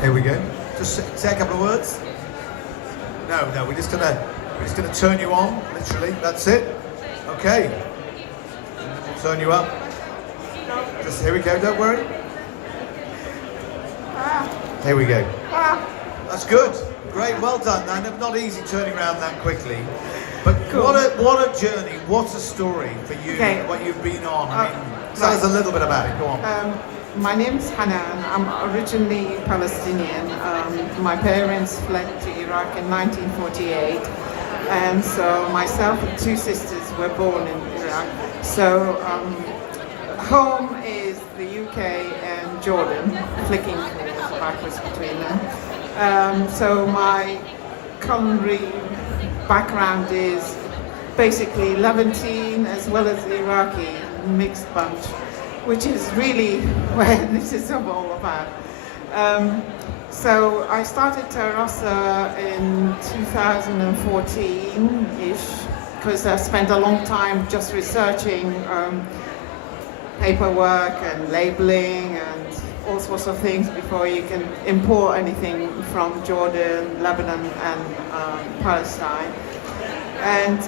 Here we go. Just say a couple of words. No, we're just gonna turn you on, literally. That's it. Okay. We'll turn you up. Just here we go. Don't worry. Here we go. That's good. Great. Well done. Now, not easy turning around that quickly. But Cool. what a journey. What a story for you. Okay. What you've been on. I mean, tell us a little bit about it. Go on. My name is Hanan. I'm originally Palestinian. My parents fled to Iraq in 1948, and so myself and two sisters were born in Iraq. So home is the UK and Jordan, flicking backwards between them. So my culinary background is basically Levantine as well as Iraqi mixed bunch, which is really where this is all about. So I started Rossa in 2014-ish because I spent a long time just researching paperwork and labeling and all sorts of things before you can import anything from Jordan, Lebanon and Palestine. And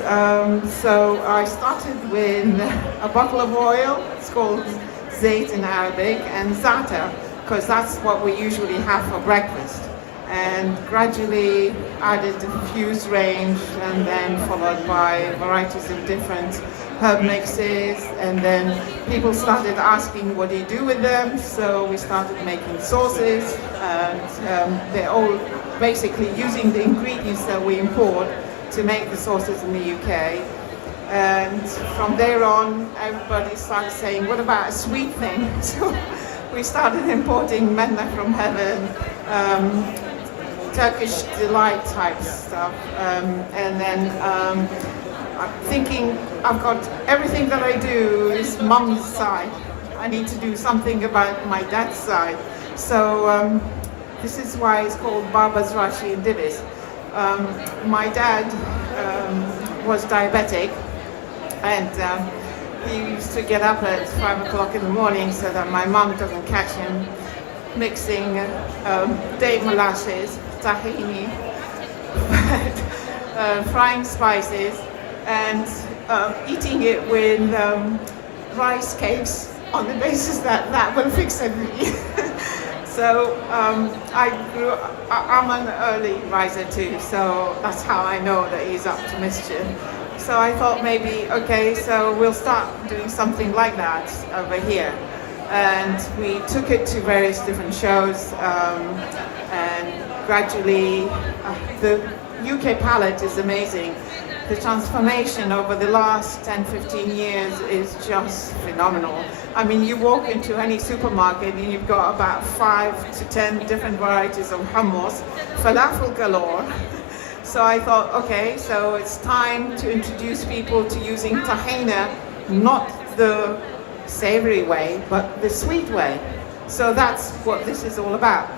so I started with a bottle of oil. It's called zayt in Arabic, and za'atar, because that's what we usually have for breakfast. And gradually added a fused range, and then followed by varieties of different herb mixes. And then people started asking, what do you do with them? So we started making sauces, and they're all basically using the ingredients that we import to make the sauces in the UK. And from there on, everybody started saying, what about a sweet thing? So we started importing manna from heaven, Turkish delight type stuff. And then I'm thinking, I've got everything that I do is mum's side. I need to do something about my dad's side. So this is why it's called Baba's Rashi and Dibis. My dad was diabetic, and he used to get up at 5 o'clock in the morning so that my mum doesn't catch him mixing date molasses, tahini, frying spices, and eating it with rice cakes on the basis that that will fix everything. So I'm an early riser too, so that's how I know that he's up to mischief. So I thought maybe, okay, so we'll start doing something like that over here. And we took it to various different shows, and gradually, the UK palette is amazing. The transformation over the last 10, 15 years is just phenomenal. I mean, you walk into any supermarket and you've got about 5 to 10 different varieties of hummus, falafel galore. So I thought, okay, so it's time to introduce people to using tahina, not the savory way, but the sweet way. So that's what this is all about.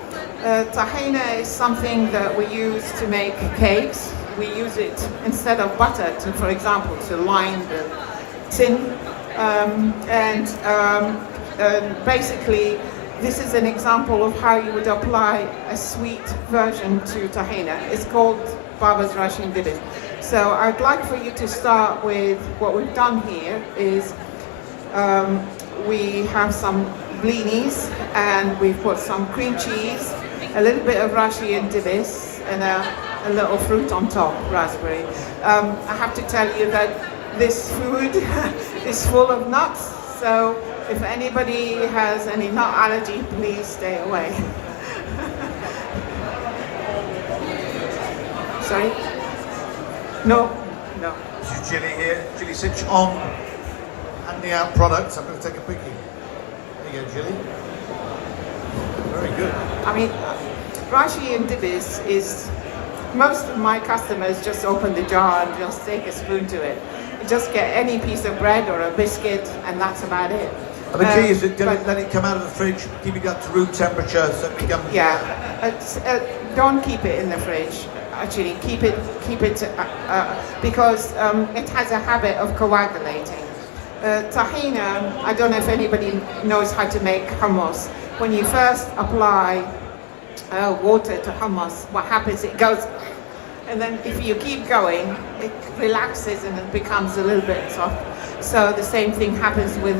Tahina is something that we use to make cakes. We use it instead of butter, to, for example, to line the tin. Basically, this is an example of how you would apply a sweet version to tahina. It's called Baba's Rashi and Dibis. So I'd like for you to start with what we've done here is we have some blinis, and we've put some cream cheese, a little bit of Rashi and Dibis, and a little fruit on top, raspberry. I have to tell you that this food is full of nuts, so if anybody has any nut allergy, please stay away. Sorry? No. This is Jilly here. Jilly, switch on, handing out products. I'm going to take a picture. There you go, Jilly. Very good. I mean, Rashi and Dibis is, most of my customers just open the jar and just take a spoon to it. You just get any piece of bread or a biscuit, and that's about it. And the key is to let it come out of the fridge, keep it up to room temperature so it becomes... Yeah, don't keep it in the fridge. Actually, keep it because it has a habit of coagulating. Tahina, I don't know if anybody knows how to make hummus. When you first apply water to hummus, what happens? It goes, and then if you keep going, it relaxes and it becomes a little bit soft. So the same thing happens with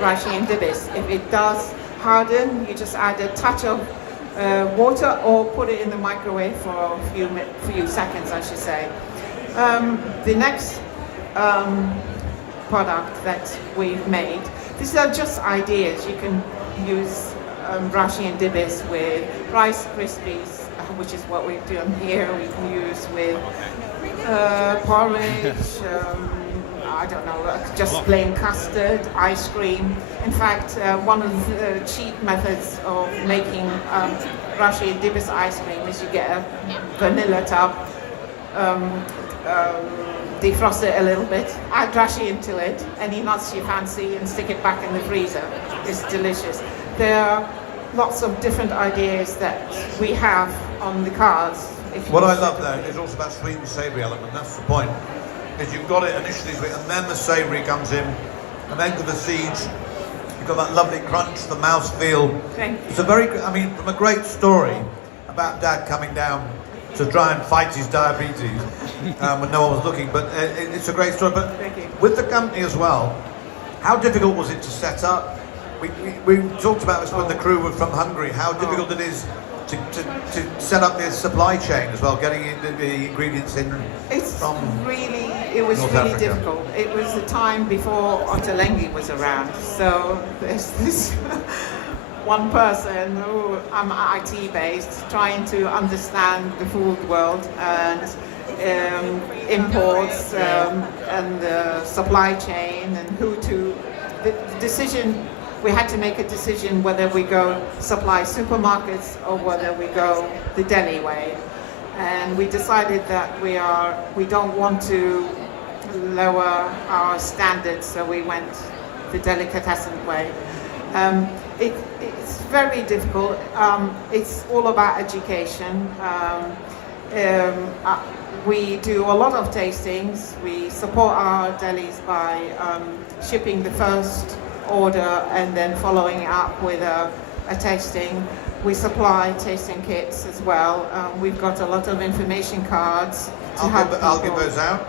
Rashi and Dibis. If it does harden, you just add a touch of water or put it in the microwave for a few seconds, I should say. The next product that we've made, these are just ideas. You can use Rashi and Dibis with Rice Krispies, which is what we're doing here. We can use with porridge, I don't know, just plain custard, ice cream. In fact, one of the cheap methods of making Rashi and Dibis ice cream is you get a vanilla tub, defrost it a little bit, add Rashi into it, any nuts you fancy, and stick it back in the freezer. It's delicious. There are lots of different ideas that we have on the cards. What I love there is also that sweet and savoury element. That's the point. Is you've got it initially sweet, and then the savoury comes in, and then with the seeds, you've got that lovely crunch, the mouthfeel. It's a very, I mean, from a great story about Dad coming down to try and fight his diabetes when no one was looking. But it's a great story. But with the company as well, how difficult was it to set up? We talked about this when the crew were from Hungary. How difficult it is to set up the supply chain as well, getting the ingredients in. It was North really Africa. difficult. It was the time before Ottolenghi was around. So there's this one person who I'm IT based, trying to understand the food world and imports and the supply chain and the decision. We had to make a decision whether we go supply supermarkets or whether we go the Deli way. And we decided that we don't want to lower our standards, so we went the delicatessen way. It's very difficult. It's all about education. We do a lot of tastings. We support our delis by shipping the first order and then following up with a tasting. We supply tasting kits as well. We've got a lot of information cards. I'll give those out.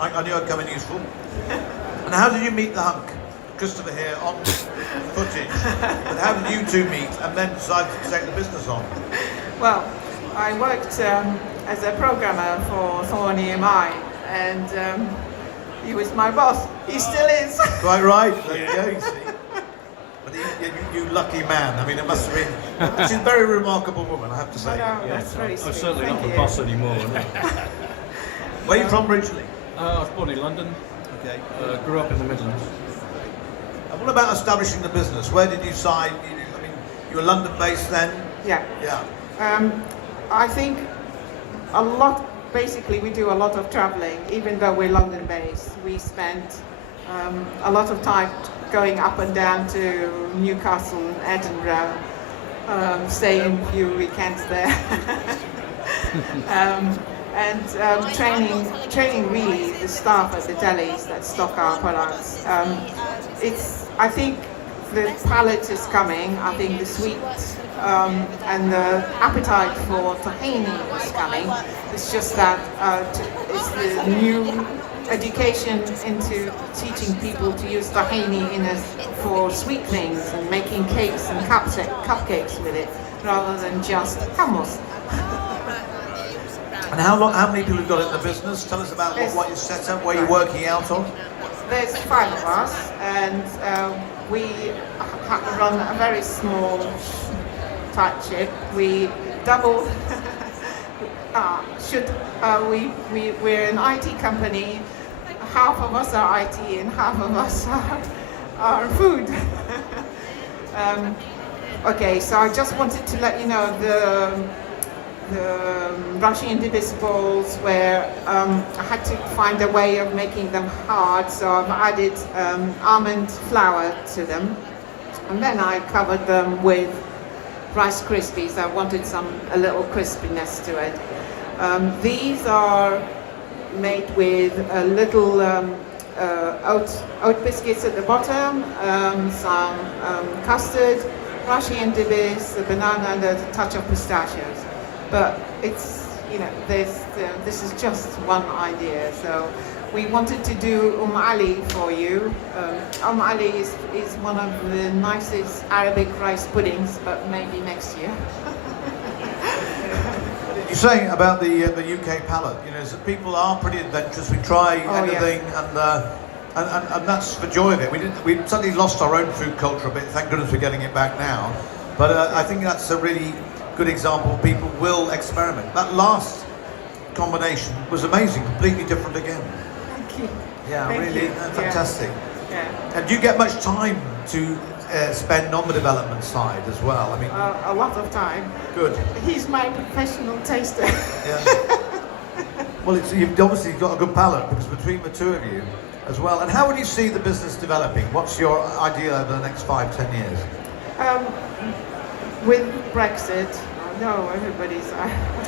I knew I'd come in useful. And how did you meet the hunk? Christopher here on footage. But how did you two meet and then decide to take the business on? Well, I worked as a programmer for Thorn EMI, and he was my boss. He still is. Quite right. There you go, you see. But you lucky man. I mean, it must have been. She's a very remarkable woman, I have to say. No, that's very sweet. I'm certainly Thank not the you. boss anymore. No. Where are you from originally? I was born in London. Okay. Grew up in the Midlands. And what about establishing the business? Where did you sign? I mean, you were London-based then? Yeah. Yeah. I think basically we do a lot of traveling, even though we're London-based. We spent a lot of time going up and down to Newcastle and Edinburgh, staying a few weekends there. And training really the staff at the delis that stock our products. I think the palate is coming. I think the sweet and the appetite for tahini is coming. It's just that it's the new education into teaching people to use tahini for sweet things and making cakes and cupcakes with it, rather than just hummus. And how many people have got in the business? Tell us about what you set up, where you're working out of. There's 5 of us, and we run a very small tight ship. We double. We're an IT company. Half of us are IT, and half of us are food. Okay, so I just wanted to let you know the Rashi and Dibis balls where I had to find a way of making them hard, so I've added almond flour to them, and then I covered them with Rice Krispies. I wanted a little crispiness to it. These are made with a little oat biscuits at the bottom, some custard, Rashi and Dibis, the banana and the touch of pistachios. But it's, this is just one idea. So we wanted to do Ali for you. Ali is one of the nicest Arabic rice puddings, but maybe next year. You're saying about the UK palate, so people are pretty adventurous. We try anything, and that's the joy of it. We suddenly lost our own food culture a bit. Thank goodness we're getting it back now. But I think that's a really good example. People will experiment. That last combination was amazing, completely different again. Thank you. Yeah, Thank really you. fantastic. Yeah. And do you get much time to spend on the development side as well? I mean, A lot of time. good. He's my professional taster. Yeah. Well, you've obviously got a good palate because between the two of you as well. And how would you see the business developing? What's your idea over the next 5-10 years? With Brexit, I know everybody's.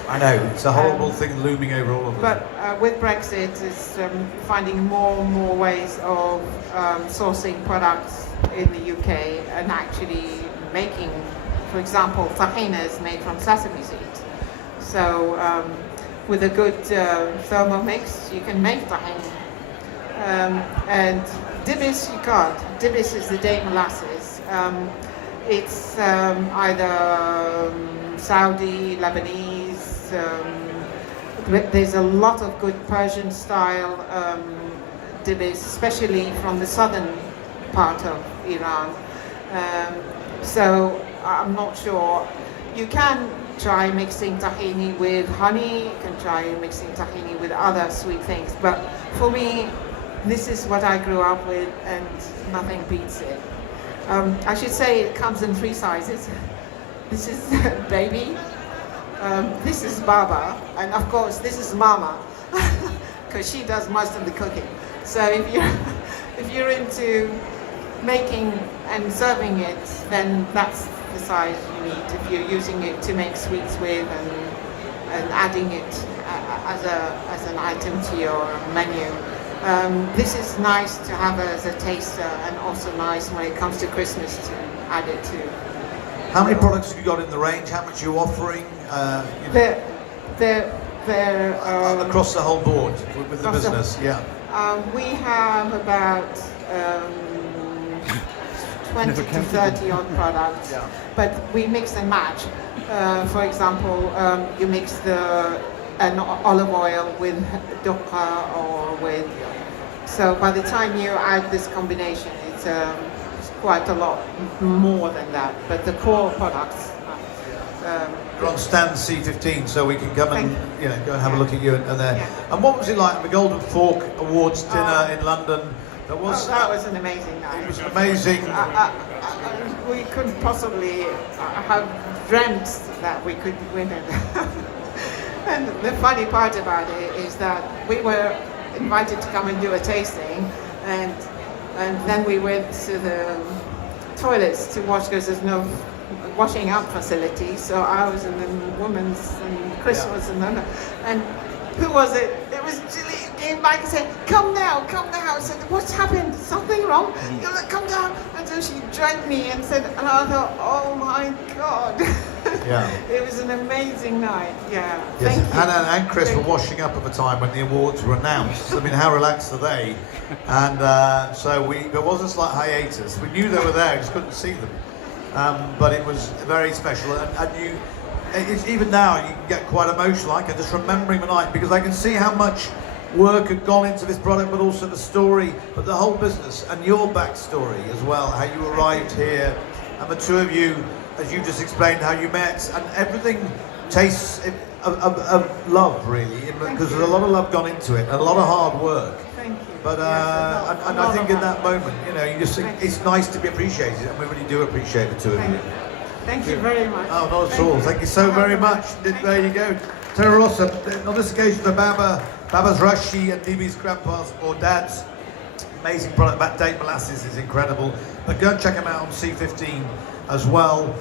I know it's a horrible thing looming over all of us. But with Brexit, it's finding more and more ways of sourcing products in the UK and actually making, for example, tahina is made from sesame seeds. So with a good thermomix, you can make tahina. And Dibis you can't. Dibis is the date molasses. It's either Saudi, Lebanese. There's a lot of good Persian style Dibis, especially from the southern part of Iran. So I'm not sure. You can try mixing tahini with honey. You can try mixing tahini with other sweet things. But for me, this is what I grew up with, and nothing beats it. I should say it comes in 3 sizes. This is baby, this is Baba, and of course this is Mama, because she does most of the cooking. So if you're into making and serving it, then that's the size you need. If you're using it to make sweets with and adding it as an item to your menu. This is nice to have as a taster, and also nice when it comes to Christmas to add it to. How many products have you got in the range? How much are you offering? They're across the whole board with the business, yeah. We have about 20 to 30 odd products, Yeah. but we mix and match. For example, you mix an olive oil with dukkha or with. So by the time you add this combination, it's quite a lot more than that. But the core products. You're on stand C15, so we can come and go and have a look at you and there. Yeah. And what was it like? The Golden Fork Awards dinner in London. That was an amazing night. It was amazing. We couldn't possibly have dreamt that we could win it. And the funny part about it is that we were invited to come and do a tasting, and then we went to the toilets to wash because there's no washing up facility. So I was in the women's, and Chris was in the, and who was it? It was Julie. Came back and said, "Come now, come now." I said, "What's happened? Something wrong?" You're like, "Come down." And so she dragged me and said, and I thought, "Oh my God." Yeah. It was an amazing night. Yeah. Yes, Thank you. Hanan and Chris Thank were washing up at the time when the awards were announced. I mean, how relaxed are they? And so there was a slight hiatus. We knew they were there, just couldn't see them. But it was very special. And it's, even now, you can get quite emotional. I can just remembering the night because I can see how much work had gone into this product, but also the story, but the whole business and your backstory as well, how you arrived here, and the two of you, as you just explained, how you met, and everything tastes of love, really, because there's a lot of love gone into it, and a lot of hard work. Thank you. But Yes, and I think in that moment, you just think it's nice to be appreciated, and we really do appreciate the two of you. Thank you very much. Oh, not at all. Thank you so very much. There you go. Terra Rossa, on this occasion, the Baba's Rashi and Dibis grandpas or dads. Amazing product. That date molasses is incredible. But go and check them out on C15 as well.